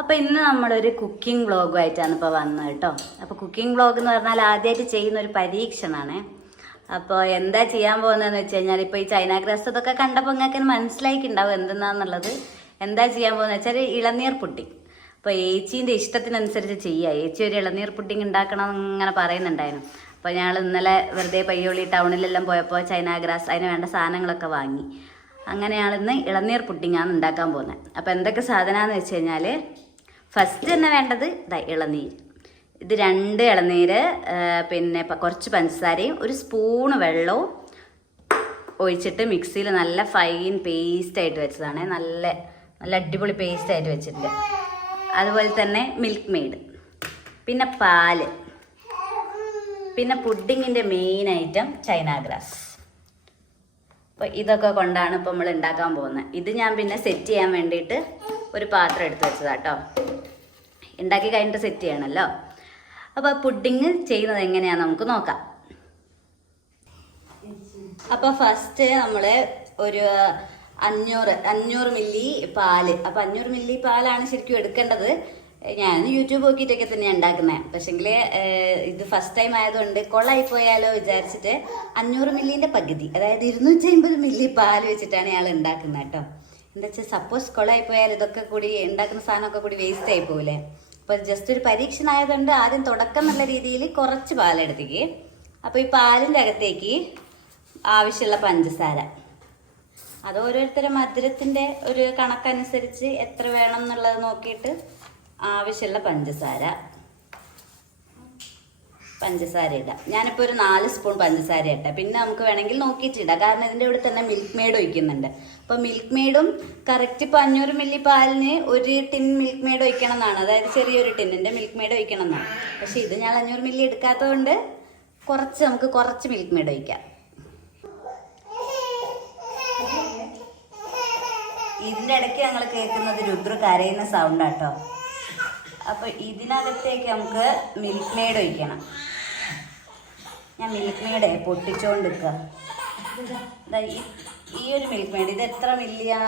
അപ്പോൾ ഇന്ന് നമ്മളൊരു കുക്കിംഗ് വ്ളോഗുമായിട്ടാണ് ഇപ്പോൾ വന്നത് കേട്ടോ. അപ്പോൾ കുക്കിംഗ് വ്ളോഗ് എന്ന് പറഞ്ഞാൽ ആദ്യമായിട്ട് ചെയ്യുന്ന ഒരു പരീക്ഷണമാണ്. അപ്പോൾ എന്താ ചെയ്യാൻ പോകുന്നതെന്ന് വെച്ച് കഴിഞ്ഞാൽ, ഇപ്പോൾ ഈ ചൈന ഗ്രാസ് ഇതൊക്കെ കണ്ടപ്പോൾ നിങ്ങൾക്ക് മനസ്സിലായിട്ടുണ്ടാവും എന്തെന്നാന്നുള്ളത്. എന്താ ചെയ്യാൻ പോകുന്നത് വെച്ചാൽ ഇളനീർ പുഡിംഗ്. അപ്പോൾ ഏച്ചീൻ്റെ ഇഷ്ടത്തിനനുസരിച്ച് ചെയ്യുക. ഏച്ചി ഒരു ഇളനീർ പുഡിംഗ് ഉണ്ടാക്കണം എന്നിങ്ങനെ പറയുന്നുണ്ടായിരുന്നു. അപ്പോൾ ഞങ്ങൾ ഇന്നലെ വെറുതെ പയ്യോളി ടൗണിലെല്ലാം പോയപ്പോൾ ചൈന ഗ്രാസ് അതിന് വേണ്ട സാധനങ്ങളൊക്കെ വാങ്ങി. അങ്ങനെയാണിന്ന് ഇളനീർ പുഡിങ്ങാണ് ഉണ്ടാക്കാൻ പോകുന്നത്. അപ്പോൾ എന്തൊക്കെ സാധനമാണെന്ന് വെച്ച് കഴിഞ്ഞാൽ, ഫസ്റ്റ് തന്നെ വേണ്ടത് ഇളനീര്. ഇത് 2 ഇളനീര്, പിന്നെ കുറച്ച് പഞ്ചസാരയും 1 സ്പൂണ് വെള്ളവും ഒഴിച്ചിട്ട് മിക്സിയിൽ നല്ല ഫൈൻ പേസ്റ്റായിട്ട് വെച്ചതാണ്. നല്ല അടിപൊളി പേസ്റ്റായിട്ട് വെച്ചിട്ടുണ്ട്. അതുപോലെ തന്നെ മിൽക്ക് മെയ്ഡ്, പിന്നെ പാല്, പിന്നെ പുഡിങ്ങിൻ്റെ മെയിൻ ഐറ്റം ചൈന ഗ്രാസ്. അപ്പോൾ ഇതൊക്കെ കൊണ്ടാണ് ഇപ്പോൾ നമ്മൾ ഉണ്ടാക്കാൻ പോകുന്നത്. ഇത് ഞാൻ പിന്നെ സെറ്റ് ചെയ്യാൻ വേണ്ടിയിട്ട് ഒരു പാത്രം എടുത്ത് വെച്ചതാട്ടോ. ഉണ്ടാക്കി കഴിഞ്ഞിട്ട് സെറ്റ് ചെയ്യണമല്ലോ. അപ്പോൾ പുഡിങ് ചെയ്യുന്നത് എങ്ങനെയാണെന്ന് നമുക്ക് നോക്കാം. അപ്പോൾ ഫസ്റ്റ് നമ്മൾ ഒരു 500 മില്ലി പാല്. അപ്പോൾ 500 മില്ലി പാലാണ് ശരിക്കും എടുക്കേണ്ടത്. ഞാൻ യൂട്യൂബ് നോക്കിയിട്ടൊക്കെ തന്നെയാണ് ഉണ്ടാക്കുന്നത്. പക്ഷേങ്കിൽ ഇത് ഫസ്റ്റ് ടൈം ആയതുകൊണ്ട് കൊള്ളായി പോയാലോ വിചാരിച്ചിട്ട് 500 മില്ലിൻ്റെ പകുതി, അതായത് 250 മില്ലി പാൽ വെച്ചിട്ടാണ് ഇയാൾ ഉണ്ടാക്കുന്നത് കേട്ടോ. എന്താ വെച്ചാൽ സപ്പോസ് കൊള്ളായി പോയാൽ ഇതൊക്കെ കൂടി ഉണ്ടാക്കുന്ന സാധനമൊക്കെ കൂടി വേസ്റ്റ് ആയി പോകില്ലേ. അപ്പോൾ ജസ്റ്റ് ഒരു പരീക്ഷണം ആയതുകൊണ്ട് ആദ്യം തുടക്കം എന്നുള്ള രീതിയിൽ കുറച്ച് പാലെടുത്തേക്ക്. അപ്പോൾ ഈ പാലിൻ്റെ അകത്തേക്ക് ആവശ്യമുള്ള പഞ്ചസാര, അത് ഓരോരുത്തരുടെ മധുരത്തിൻ്റെ ഒരു കണക്കനുസരിച്ച് എത്ര വേണം എന്നുള്ളത് നോക്കിയിട്ട് ആവശ്യമുള്ള പഞ്ചസാര ഇടാം. ഞാനിപ്പോൾ ഒരു 4 സ്പൂൺ പഞ്ചസാര ഇട്ടാം. പിന്നെ നമുക്ക് വേണമെങ്കിൽ നോക്കിയിട്ടിടാം, കാരണം ഇതിൻ്റെ ഇവിടെ തന്നെ മിൽക്ക് മെയ്ഡ് ഒഴിക്കുന്നുണ്ട്. അപ്പോൾ മിൽക്ക് മെയ്ഡും കറക്റ്റ് ഇപ്പോൾ 500 മില്ലി പാലിന് 1 ടിൻ മിൽക്ക് മെയ്ഡ് ഒഴിക്കണം എന്നാണ്, അതായത് ചെറിയൊരു ടിന്നിൻ്റെ മിൽക്ക് മെയ്ഡ് ഒഴിക്കണം എന്നാണ്. പക്ഷേ ഇത് ഞാൻ 500 മില്ലി എടുക്കാത്തതുകൊണ്ട് നമുക്ക് കുറച്ച് മിൽക്ക് മെയ്ഡ് ഒഴിക്കാം. ഇതിൻ്റെ ഇടയ്ക്ക് ഞങ്ങൾ കേൾക്കുന്നത് രുദ്ര കരയുന്ന സൗണ്ടാട്ടോ. അപ്പോൾ ഇതിനകത്തേക്ക് നമുക്ക് മിൽക്ക് മെയ്ഡ് ഒഴിക്കണം. ഞാൻ മിൽക്ക് മെയ്ഡ് പൊട്ടിച്ചുകൊണ്ട് നിൽക്കുക. ഈ ഒരു മിൽക്ക് മെയ്ഡ് ഇത് എത്ര മില്ലിയാ?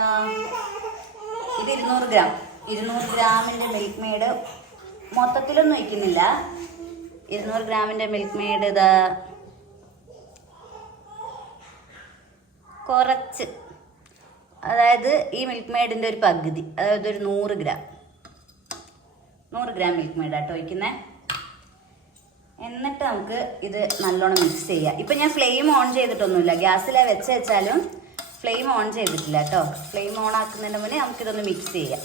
ഇത് 200 ഗ്രാം. 200 ഗ്രാമിൻ്റെ മിൽക്ക് മെയ്ഡ് മൊത്തത്തിലൊന്നും ഒഴിക്കുന്നില്ല. 200 ഗ്രാമിൻ്റെ മിൽക്ക് മെയ്ഡ് ഇതാ കുറച്ച്, അതായത് ഈ മിൽക്ക് മെയ്ഡിൻ്റെ ഒരു പകുതി, അതായത് ഒരു 100 ഗ്രാം മിൽക്ക് മെയ്ഡ് ആട്ടോ ഒഴിക്കുന്നത്. എന്നിട്ട് നമുക്ക് ഇത് നല്ലോണം മിക്സ് ചെയ്യാം. ഇപ്പം ഞാൻ ഫ്ലെയിം ഓൺ ചെയ്തിട്ടൊന്നുമില്ല, ഗ്യാസിലെ വെച്ചാലും ഫ്ലെയിം ഓൺ ചെയ്തിട്ടില്ല കേട്ടോ. ഫ്ലെയിം ഓൺ ആക്കുന്നതിന് മുന്നേ നമുക്കിതൊന്ന് മിക്സ് ചെയ്യാം.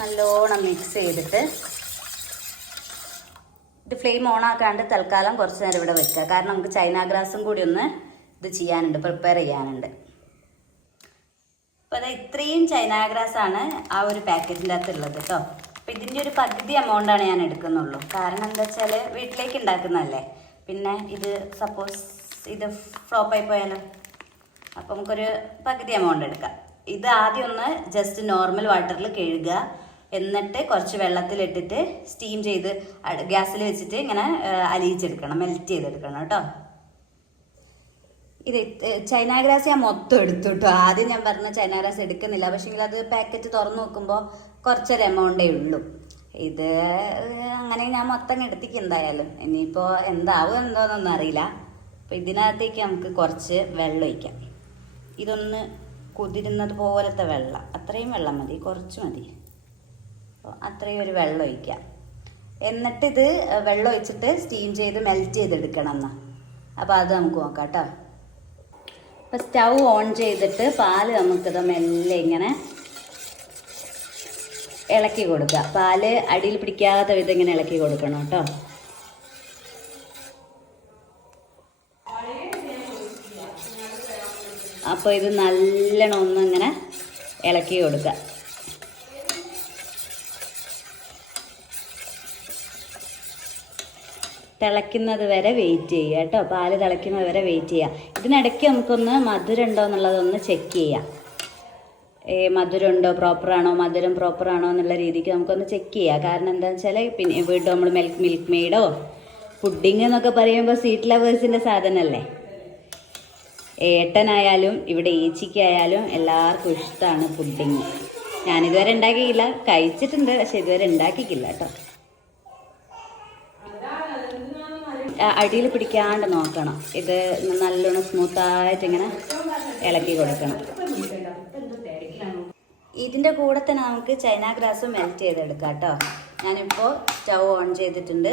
നല്ലോണം മിക്സ് ചെയ്തിട്ട് ഇത് ഫ്ലെയിം ഓൺ ആക്കാണ്ട് തൽക്കാലം കുറച്ച് നേരം ഇവിടെ വെക്കുക, കാരണം നമുക്ക് ചൈന ഗ്രാസും കൂടി ഒന്ന് ഇത് ചെയ്യാനുണ്ട്, പ്രിപ്പയർ ചെയ്യാനുണ്ട്. അപ്പോൾ അത് ഇത്രയും ചൈന ഗ്രാസ് ആണ് ആ ഒരു പാക്കറ്റിൻ്റെ അകത്ത് ഉള്ളത് കേട്ടോ. അപ്പോൾ ഇതിൻ്റെ ഒരു പകുതി എമൗണ്ടാണ് ഞാൻ എടുക്കുന്നുള്ളൂ, കാരണം എന്താ വെച്ചാൽ വീട്ടിലേക്ക് ഉണ്ടാക്കുന്നതല്ലേ. പിന്നെ ഇത് സപ്പോസ് ഇത് ഫ്ലോപ്പായി പോയാലോ, അപ്പോൾ നമുക്കൊരു പകുതി എമൗണ്ട് എടുക്കാം. ഇത് ആദ്യം ഒന്ന് ജസ്റ്റ് നോർമൽ വാട്ടറിൽ കഴുകുക, എന്നിട്ട് കുറച്ച് വെള്ളത്തിലിട്ടിട്ട് സ്റ്റീം ചെയ്ത് ഗ്യാസിൽ വെച്ചിട്ട് ഇങ്ങനെ അലിയിച്ചെടുക്കണം, മെൽറ്റ് ചെയ്തെടുക്കണം കേട്ടോ. ഇത് ചൈന ഗ്രാസ് ഞാൻ മൊത്തം എടുത്തു കേട്ടോ. ആദ്യം ഞാൻ പറഞ്ഞ ചൈന ഗ്രാസ് എടുക്കുന്നില്ല, പക്ഷേങ്കിൽ അത് പാക്കറ്റ് തുറന്ന് നോക്കുമ്പോൾ കുറച്ചൊരു എമൗണ്ടേ ഉള്ളൂ. ഇത് അങ്ങനെ ഞാൻ മൊത്തം എടുത്തേക്ക് എന്തായാലും. ഇനിയിപ്പോൾ എന്താവും എന്തോന്നൊന്നും അറിയില്ല. അപ്പോൾ ഇതിനകത്തേക്ക് നമുക്ക് കുറച്ച് വെള്ളം ഒഴിക്കാം. ഇതൊന്ന് കുതിരുന്നത് പോലത്തെ വെള്ളം, അത്രയും വെള്ളം മതി, കുറച്ച് മതി. അപ്പോൾ അത്രയും ഒരു വെള്ളം ഒഴിക്കാം. എന്നിട്ടിത് വെള്ളം ഒഴിച്ചിട്ട് സ്റ്റീം ചെയ്ത് മെൽറ്റ് ചെയ്തെടുക്കണം എന്നാൽ. അപ്പോൾ അത് നമുക്ക് നോക്കാം കേട്ടോ. അപ്പോൾ സ്റ്റൗ ഓൺ ചെയ്തിട്ട് പാല് നമുക്കിത് മെല്ലെ ഇങ്ങനെ ഇളക്കി കൊടുക്കുക. പാല് അടിയിൽ പിടിക്കാത്ത വിധം ഇങ്ങനെ ഇളക്കി കൊടുക്കണം കേട്ടോ. അപ്പോൾ ഇത് നല്ലോണം ഒന്ന് ഇങ്ങനെ ഇളക്കി കൊടുക്കുക. തിളയ്ക്കുന്നത് വരെ വെയിറ്റ് ചെയ്യുക കേട്ടോ. പാല് തിളയ്ക്കുന്നത് വരെ വെയിറ്റ് ചെയ്യുക. ഇതിനിടയ്ക്ക് നമുക്കൊന്ന് മധുരം ഉണ്ടോ എന്നുള്ളതൊന്ന് ചെക്ക് ചെയ്യാം. മധുരം ഉണ്ടോ, മധുരം പ്രോപ്പറാണോ എന്നുള്ള രീതിക്ക് നമുക്കൊന്ന് ചെക്ക് ചെയ്യാം. കാരണം എന്താണെന്ന് വെച്ചാൽ പിന്നെ വീണ്ടും നമ്മൾ മിൽക്ക് മെയ്ഡോ പുഡിങ് എന്നൊക്കെ പറയുമ്പോൾ സ്വീറ്റ് ലവേഴ്സിൻ്റെ സാധനമല്ലേ. ഏട്ടനായാലും ഇവിടെ ഏച്ചിക്കായാലും എല്ലാവർക്കും ഇഷ്ടമാണ് പുഡിങ്. ഞാനിതുവരെ ഉണ്ടാക്കിയില്ല, കഴിച്ചിട്ടുണ്ട്, പക്ഷെ ഇതുവരെ ഉണ്ടാക്കിക്കില്ല കേട്ടോ. അടിയിൽ പിടിക്കാണ്ട് നോക്കണം. ഇത് നല്ലോണം സ്മൂത്തായിട്ട് ഇങ്ങനെ ഇളക്കി കൊടുക്കണം. ഇതിൻ്റെ കൂടെ തന്നെ നമുക്ക് ചൈന ഗ്രാസ് മെൽറ്റ് ചെയ്തെടുക്കാം കേട്ടോ. ഞാനിപ്പോൾ സ്റ്റൗ ഓൺ ചെയ്തിട്ടുണ്ട്.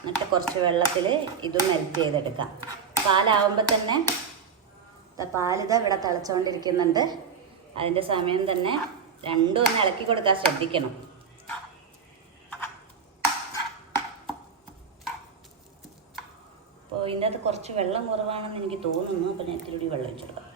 എന്നിട്ട് കുറച്ച് വെള്ളത്തിൽ ഇതും മെൽറ്റ് ചെയ്തെടുക്കാം. പാലാവുമ്പോൾ തന്നെ പാലിതാ ഇവിടെ തിളച്ചുകൊണ്ടിരിക്കുന്നുണ്ട്. അതിൻ്റെ സമയം തന്നെ രണ്ടും ഒന്ന് ഇളക്കി കൊടുക്കാൻ ശ്രദ്ധിക്കണം. അപ്പോൾ ഇതിൻ്റെ അകത്ത് കുറച്ച് വെള്ളം കുറവാണെന്ന് എനിക്ക് തോന്നുന്നു. അപ്പോൾ ഞാൻ ഇത്തിരി വെള്ളം ഒഴിച്ചെടുക്കാം.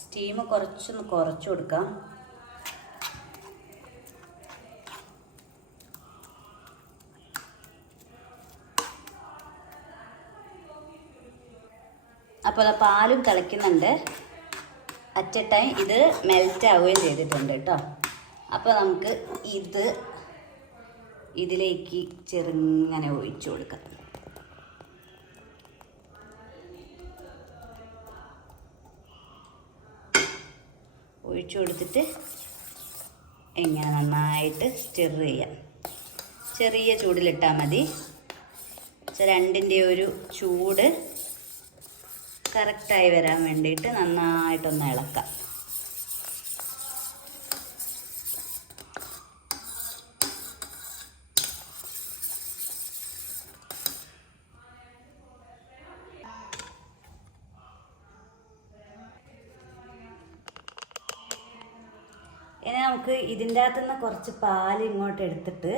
സ്റ്റീം കുറച്ചൊന്ന് കുറച്ച് കൊടുക്കാം. അപ്പോൾ പാലും തിളയ്ക്കുന്നുണ്ട്. അറ്റ് എ ടൈം ഇത് മെൽറ്റ് ആവുകയും ചെയ്തിട്ടുണ്ട് കേട്ടോ. അപ്പോൾ നമുക്ക് ഇതിലേക്ക് ചെറുങ്ങനെ ഒഴിച്ചു കൊടുക്കാം. ഒഴിച്ചു കൊടുത്തിട്ട് ഇങ്ങനെ നന്നായിട്ട് സ്റ്റിർ ചെയ്യാം. ചെറിയ ചൂടിലിട്ടാൽ മതി. രണ്ടിൻ്റെ ഒരു ചൂട് കറക്റ്റായി വരാൻ വേണ്ടിയിട്ട് നന്നായിട്ടൊന്ന് ഇളക്കാം. ഇനി നമുക്ക് ഇതിൻ്റെ അകത്തുനിന്ന് കുറച്ച് പാൽ ഇങ്ങോട്ട് എടുത്തിട്ട്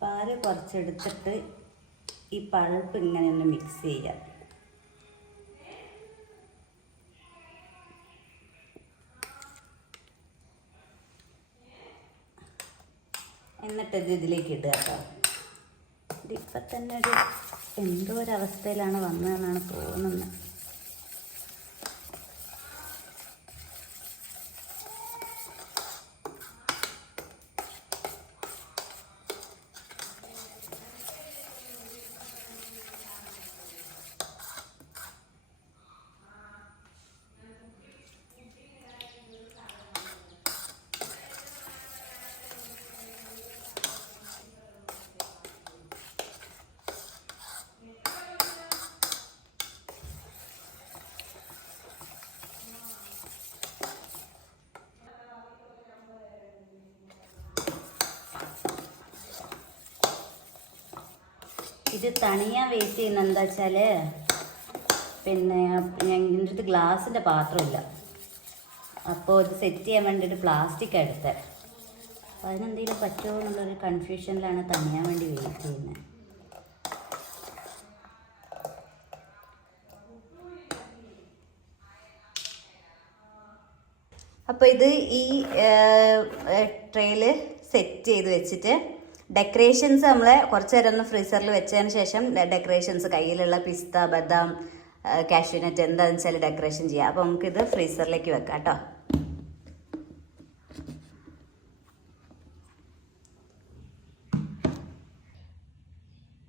പാല് കുറച്ചെടുത്തിട്ട് ഈ പൾപ്പ് ഇങ്ങനെ ഒന്ന് മിക്സ് ചെയ്യാം. എന്നിട്ട് ഇതിലേക്ക് ഇടുക കേട്ടോ. ഇതിപ്പോൾ തന്നെ എന്തോ ഒരവസ്ഥയിലാണ് വന്നതെന്നാണ് തോന്നുന്നത്. ഇത് തണിയാൻ വെയിറ്റ് ചെയ്യുന്ന എന്താ വെച്ചാൽ പിന്നെ എൻ്റെ അടുത്ത് ഗ്ലാസിൻ്റെ പാത്രമില്ല. അപ്പോൾ ഇത് സെറ്റ് ചെയ്യാൻ വേണ്ടിയിട്ട് പ്ലാസ്റ്റിക് എടുത്തത്. അപ്പോൾ അതിനെന്തെങ്കിലും പറ്റുമോ എന്നുള്ളൊരു കൺഫ്യൂഷനിലാണ് തണിയാൻ വേണ്ടി വെയിറ്റ് ചെയ്യുന്നത്. അപ്പോൾ ഇത് ഈ ട്രേയിൽ സെറ്റ് ചെയ്ത് വെച്ചിട്ട് ഡെക്കറേഷൻസ് നമ്മൾ കുറച്ച് നേരം ഒന്ന് ഫ്രീസറിൽ വെച്ചതിന് ശേഷം ഡെക്കറേഷൻസ് കയ്യിലുള്ള പിസ്ത, ബദാം, കാഷ്യൂനട്ട് എന്താണെന്ന് വെച്ചാൽ ഡെക്കറേഷൻ ചെയ്യാം. അപ്പോൾ നമുക്കിത് ഫ്രീസറിലേക്ക് വെക്കാം കേട്ടോ.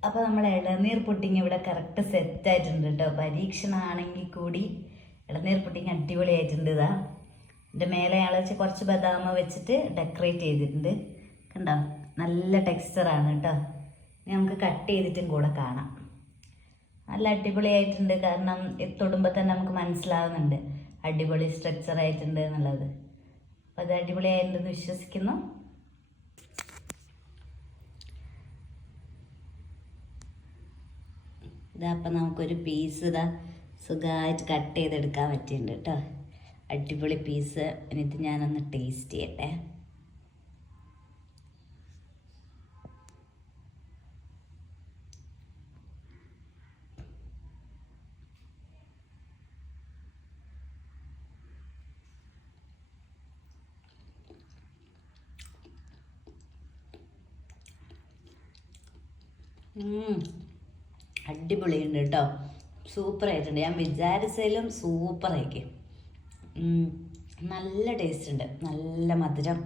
അപ്പോൾ നമ്മൾ ഇളനീർ പുഡിങ് ഇവിടെ കറക്റ്റ് സെറ്റായിട്ടുണ്ട് കേട്ടോ. പരീക്ഷണമാണെങ്കിൽ കൂടി ഇളനീർ പുഡിങ് അടിപൊളിയായിട്ടുണ്ട്. ഇതാ എൻ്റെ മേലെ വെച്ച് കുറച്ച് ബദാമ വെച്ചിട്ട് ഡെക്കറേറ്റ് ചെയ്തിട്ടുണ്ട്. കണ്ടോ, നല്ല ടെക്സ്ചറാണ് കേട്ടോ. ഇനി നമുക്ക് കട്ട് ചെയ്തിട്ടും കൂടെ കാണാം. നല്ല അടിപൊളിയായിട്ടുണ്ട്. കാരണം തൊടുമ്പോൾ തന്നെ നമുക്ക് മനസ്സിലാവുന്നുണ്ട് അടിപൊളി സ്ട്രക്ചർ ആയിട്ടുണ്ട് എന്നുള്ളത്. അപ്പോൾ അത് അടിപൊളിയായിട്ടുണ്ടെന്ന് വിശ്വസിക്കുന്നു. ഇതാ അപ്പം നമുക്കൊരു പീസ് ഇതാ സുഖമായിട്ട് കട്ട് ചെയ്തെടുക്കാൻ പറ്റിയിട്ടുണ്ട് കേട്ടോ. അടിപൊളി പീസ്. എന്നിട്ട് ഞാനൊന്ന് ടേസ്റ്റ് ചെയ്യട്ടെ. അടിപൊളിയുണ്ട് കേട്ടോ, സൂപ്പറായിട്ടുണ്ട്. ഞാൻ വിചാരിച്ചതിലും സൂപ്പറായിരിക്കും. നല്ല ടേസ്റ്റ് ഉണ്ട്, നല്ല മധുരം,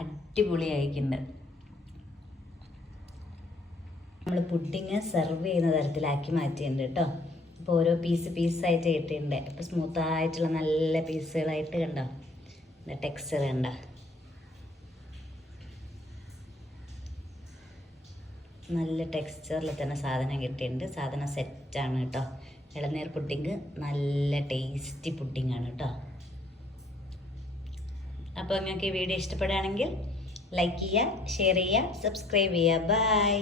അടിപൊളിയായിട്ടുണ്ട്. നമ്മൾ പുഡിങ് സെർവ് ചെയ്യുന്ന തരത്തിലാക്കി മാറ്റിയിട്ടുണ്ട് കേട്ടോ. അപ്പോൾ ഓരോ പീസായിട്ട് കിട്ടിയിട്ടുണ്ട്. അപ്പോൾ സ്മൂത്തായിട്ടുള്ള നല്ല പീസുകളായിട്ട് കണ്ടോ, ടെക്സ്ചർ കണ്ടോ, നല്ല ടെക്സ്ചറിൽ തന്നെ സാധനം കിട്ടിയിട്ടുണ്ട്. സാധനം സെറ്റാണ് കേട്ടോ. ഇളനീർ പുഡിങ് നല്ല ടേസ്റ്റി പുഡിങ്ങാണ് കേട്ടോ. അപ്പോൾ നിങ്ങൾക്ക് ഈ വീഡിയോ ഇഷ്ടപ്പെടുകയാണെങ്കിൽ ലൈക്ക് ചെയ്യുക, ഷെയർ ചെയ്യുക, സബ്സ്ക്രൈബ് ചെയ്യുക. ബൈ.